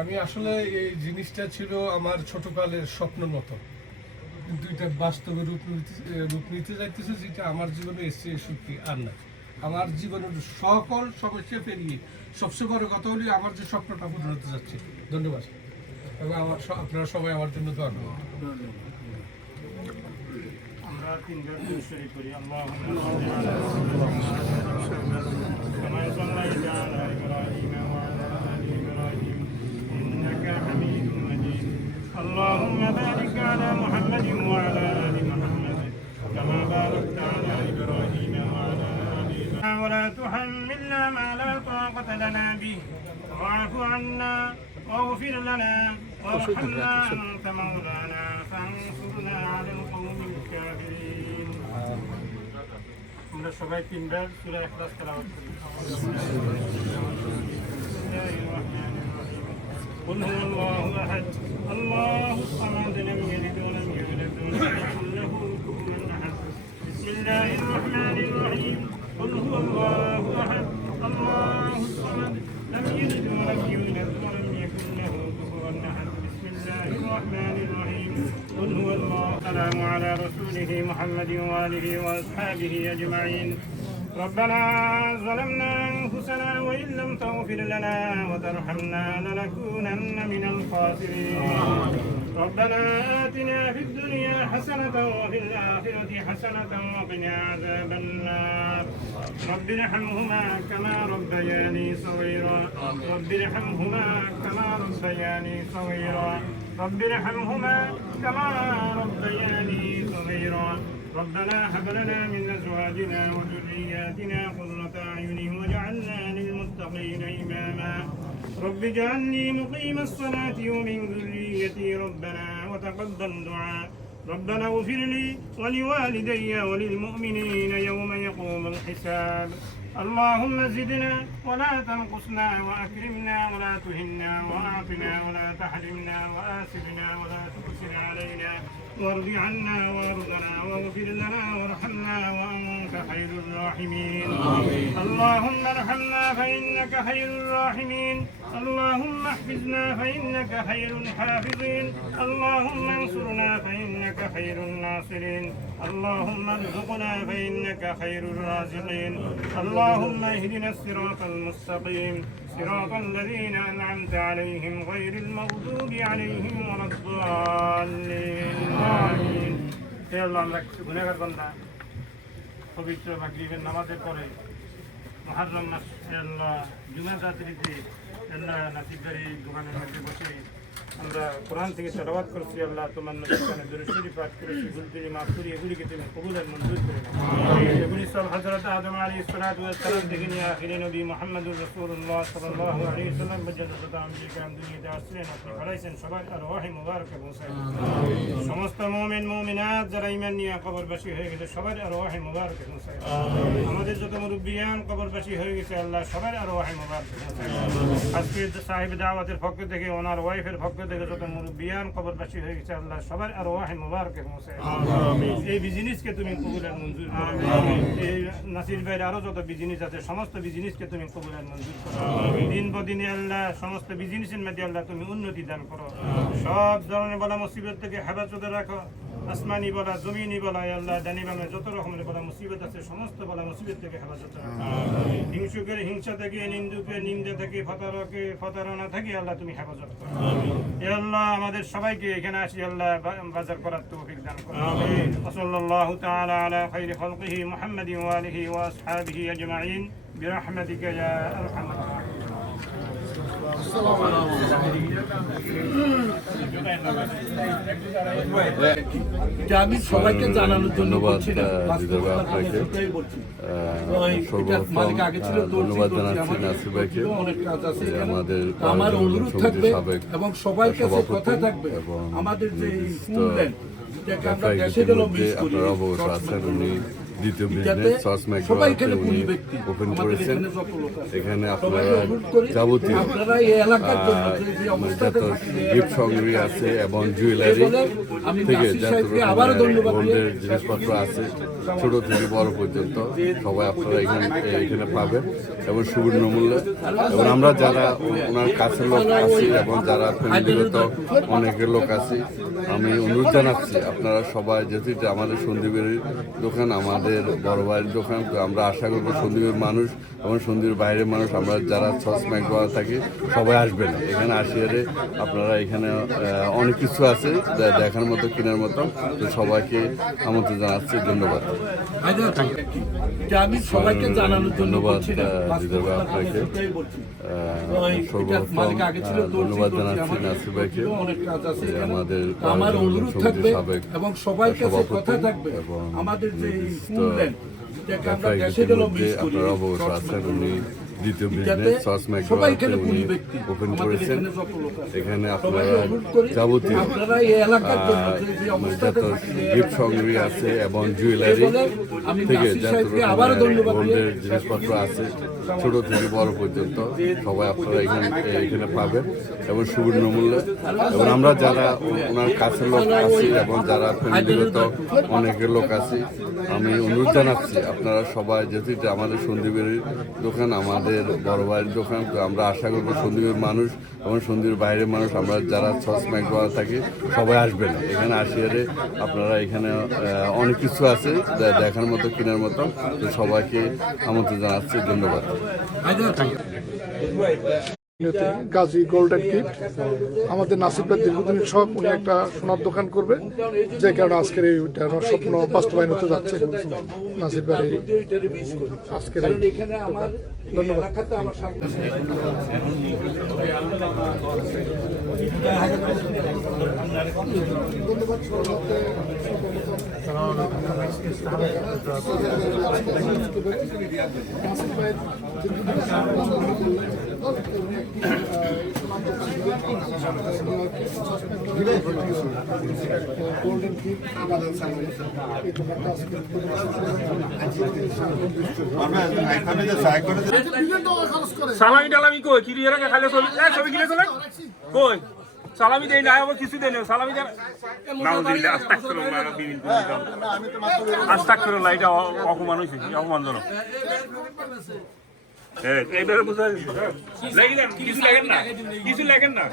আমি আসলে এই জিনিসটা ছিল আমার ছোটকালের স্বপ্ন মতো, কিন্তু এটা বাস্তবে রূপ নিতে যাইতেছে, যেটা আমার জীবনে এসছে এই সত্যি আর না। আমার জীবনের সকল সমস্যা পেরিয়ে সবচেয়ে বড় কথা হলো আমার যে স্বপ্নটা পূরণ হতে যাচ্ছে। ধন্যবাদ, এবং আপনারা সবাই আমার জন্য দোয়া করবেন। আমরা তিনবার দুরূদ শরীফ পড়ি। আল্লাহুম্মা সাল্লি আলা কামা সাল্লাইতা আলা ইব্রাহিম ওয়া আলা আলি ইব্রাহিম ইন্নাকা হামিদুম মাজিদ। আল্লাহুম্মা বারিক আলা মুহাম্মাদিন ওয়া আলা আলি মুহাম্মাদ কামা বারাকতা আলা ইব্রাহিম ওয়া আলা আলি ইব্রাহিম ওয়া লা তুহাম্মিলনা মা লা তাকাতা লানা বিহি ওয়া'ফু আন্না واغفر لنا وارحمنا أنت مولانا فانصرنا على القوم الكافرين. আমরা সবাই তিনবার সূরা ইখলাস তেলাওয়াত করি। قل هو الله أحد الله الصمد لم يلد ولم يولد ولم يكن له كفوا أحد. بسم الله الرحمن الرحيم. قل هو الله أحد الله الصمد لم يلد ولم يولد ولم يكن له كفوا أحد. بسم الله الرحمن الرحيم. قل هو الله. السلام على رسوله محمد وآله وأصحابه أجمعين. ربنا ظلمنا أنفسنا وإن لم تغفر لنا وترحمنا لنكونن من الخاسرين. ربنا آتنا في الدنيا حسنة وفي الآخرة حسنة وقنا عذاب النار. رب ارحمهما كما ربياني صغيرا. رب ارحمهما كما ربياني صغيرا. رب ارحمهما كما ربياني صغيرا. ربنا هب لنا من أزواجنا وذرياتنا قرة أعين واجعلنا للمتقين إماما. رب اجعلني مقيم الصلاة ومن ذريتي ربنا وتقبل دعاء. ربنا اغفر لي ولوالدي وللمؤمنين يوم يقوم الحساب. اللهم زدنا ولا تنقصنا وأكرمنا ولا تهنا وأعطنا ولا تحرمنا وآثرنا ولا تؤثر علينا وارض عنا وارضنا واغفر لنا وارحمنا وأنت خير الراحمين. اللهم ارحمنا فإنك خير الراحمين. اللهم احفظنا فإنك خير الحافظين. اللهم انصرنا فإنك خير الناصرين. اللهم ارزقنا فإنك خير الرازقين. اللهم اهدنا الصراط المستقيم صراط الذين أنعمت عليهم غير المغضوب عليهم ولا الضالين. آمين. يا الله আমরা গুনাহগার বান্দা পবিত্র মাগরিবের নামাজের পরে মুহররম মাস আল্লাহ জুমা রাত্রিতে আল্লাহ নাসিবদারি দোকানের মধ্যে বসে আমরা কোরআন থেকে তেলাওয়াত করছি। আল্লাহ তোমার নবীর কানে দরুদ শরীফ পাঠ করেছি, ভুল ত্রুটি মাফ করে এগুলিকে তুমি কবুল আর মঞ্জুর করে নাও। এগুলি সব হযরত আদম আলাইহিস সালাতু ওয়াস সালাম থেকে নিয়ে আখিরি নবী মুহাম্মদুর রাসূলুল্লাহ সাল্লাল্লাহু আলাইহি ওয়াসাল্লাম পর্যন্ত যত আম্বিয়া দুনিয়াতে আসলেন আপনি করাইছেন সবার আরওয়াহ মুবারক পৌঁছায়। সমস্ত মুমিন মুমিনাত যারা ঈমান নিয়ে কবরবাসী হয়ে গেছে সবার আরওয়াহ মুবারক পৌঁছায়। আমাদের যত মুরব্বিয়ান কবরবাসী হয়ে গেছে আল্লাহ সবার আরওয়াহ মুবারক পৌঁছায়। আজকে সাহেব দাওয়াতের পক্ষ থেকে ওনার ওয়াইফের পক্ষ থেকে যত মুরব্বিয়ান কবরবাসী হয়ে গেছে আল্লাহ সবার আরওয়াহ মুবারক পৌঁছায়। এই বিজনেসকে তুমি কবুল আর মঞ্জুর করো। এই নাসির ভাইয়ের আরো যত বিজনেস আছে সমস্ত বিজনেসকে তুমি কবুল আর মঞ্জুর করো। দিন বদিনে আল্লাহ সমস্ত বিজনেসের মধ্যে আল্লাহ তুমি উন্নতি দান করো। সব ধরনের বলা মুসিবত থেকে হেফাজতে রাখো। আসমানি বলা জমিনি বলা আল্লাহ ডানি বামে যত রকমের বলা মুসিবত আছে সমস্ত বলা মুসিবত থেকে হেফাজতে রাখো। হিংসুকের হিংসা থেকে, নিন্দুকের নিন্দা থেকে, প্রতারণা থেকে আল্লাহ তুমি হেফাজত করো। আল্লাহ আমাদের সবাইকে এখানে আসি আল্লাহ বাজার করার তৌফিক দান করো। সাল্লাল্লাহু তাআলা আলা খায়রি খালকিহি মুহাম্মাদিন ওয়া আলিহি ওয়া আসহাবিহি আজমাইন বিরহমাতিকা ইয়া আরহামার রাহিমিন। আমি সবাইকে জানানোর জন্য বলছি না, ধন্যবাদ জানাচ্ছি নাসির ভাইকে। আমাদের আমার অনুরোধ থাকবে এবং সবার কাছে কথা থাকবে আমাদের যে আপনারা অবগত আছেন উনি দ্বিতীয় যাতে বিজনেস সস সবাই ম্যাকডোনাল্ড এখানে উনি গুণী ব্যক্তি ওপেন আমাদের করেছেন। এখানে যত লোক আছে এখানে সবাইকে আপনারা অনুরোধ করি যাবতীয় আপনারা এই এলাকার জন্য যে অবস্থাতে যত থাকেন, গিফট সামগ্রী আছে এবং জুয়েলারি বলে আমি থেকে নাসির যত সাহেবকে আবারও ধন্যবাদ দিয়ে গোল্ডের জিনিসপত্র আছে ছোট থেকে বড় পর্যন্ত সবাই আপনারা এখানে পাবেন এবং সুবর্ণ মূল্যে। এবং আমরা যারা ওনার কাছের লোক আছি এবং যারা ফ্যামিলিগত অনেকের লোক আছি, আমি অনুরোধ জানাচ্ছি আপনারা সবাই, যেহেতু এটা আমাদের সন্দীপের দোকান, আমাদের বড় ভাইয়ের দোকান, তো আমরা আশা করবো সন্দীপের মানুষ এবং সন্দীপের বাইরের মানুষ, আমরা যারা সস ম্যাকডোনাল্ড থাকি সবাই আসবেন এখানে। আসিয়ে আপনারা এখানে অনেক কিছু আছে দেখার মতো, কেনার মতো, তো সবাইকে আমন্ত্রণ জানাচ্ছি। ধন্যবাদ। এটা আমি সবাইকে জানানোর জন্য ধন্যবাদ বলছি না, দিদার ভাই আপনাকে। এটার মালিক আগে ছিল, ধন্যবাদ জানাচ্ছি নাসির ভাইকে। অনেক কাজ আছে যে এখানে। আমাদের আমার অনুরোধ থাকবে সাবেক এবং সবার কাছে সভাপতি কথা থাকবে এবং আমাদের যে নির্দিষ্ট ফুলল্যান্ড যেটাকে আমরা ব্যবসায়িক দেশে গেলেও মধ্যে মিস করি, আপনারা অবগত আছেন, উনি দ্বিতীয় যাতে বিজনেস সস সবাই ম্যাকডোনাল্ড এখানে উনি গুণী ব্যক্তি ওপেন আমাদের করেছেন। এখানে যত লোক আছে এখানে সবাইকে আপনারা অনুরোধ করি যাবতীয় আপনারা এই এলাকার জন্য যে অবস্থাতে যত থাকেন, গিফট সামগ্রী আছে এবং জুয়েলারি বলে আমি থেকে নাসির যত সাহেবকে আবারও ধন্যবাদ দিয়ে গোল্ডের জিনিসপত্র আছে ছোট থেকে বড় পর্যন্ত সবাই আপনারা এখানে পাবেন এবং সুবর্ণ মূল্যে। এবং আমরা যারা ওনার কাছের লোক আছি এবং যারা ফ্যামিলিগত অনেকের লোক আছি, আমি অনুরোধ জানাচ্ছি আপনারা সবাই, যেহেতু এটা আমাদের সন্দীপের দোকান, আমাদের বড় ভাইয়ের দোকান, তো আমরা আশা করবো সন্দীপের মানুষ এবং সন্দীপের বাইরের মানুষ, আমরা যারা সস ম্যাকডোনাল্ড থাকি সবাই আসবেন এখানে। আসিয়ে আপনারা এখানে অনেক কিছু আছে দেখার মতো, কেনার মতো, তো সবাইকে আমন্ত্রণ জানাচ্ছি। ধন্যবাদ। গাজী গোল্ডেন কিট আমাদের নাসিবের দীর্ঘদিনের শখ, উনি একটা সোনার দোকান করবে, যে কারণে আজকের এই স্বপ্ন বাস্তবায়ন হতে যাচ্ছে নাসিবের এই আজকের এই এখানে আমার ধন্যবাদ। এলাকাতে আমার সামনে গোল্ডেন কিট সালামি টালামি কই কি দিয়ে খাইলে ছবি ছবি কিনে চলে কই সালামি দেই না আবার কিছু দেই না সালামি দেন নাউজুবিল্লাহ আস্তাগফিরুল্লাহ রাব্বিল আস্তাগফিরুল্লাহ, এটা অপমান হইছে, অপমানজনক। এইবারে বুঝা লাগেন কিছু লাগেন না, কিছু লাগেন না।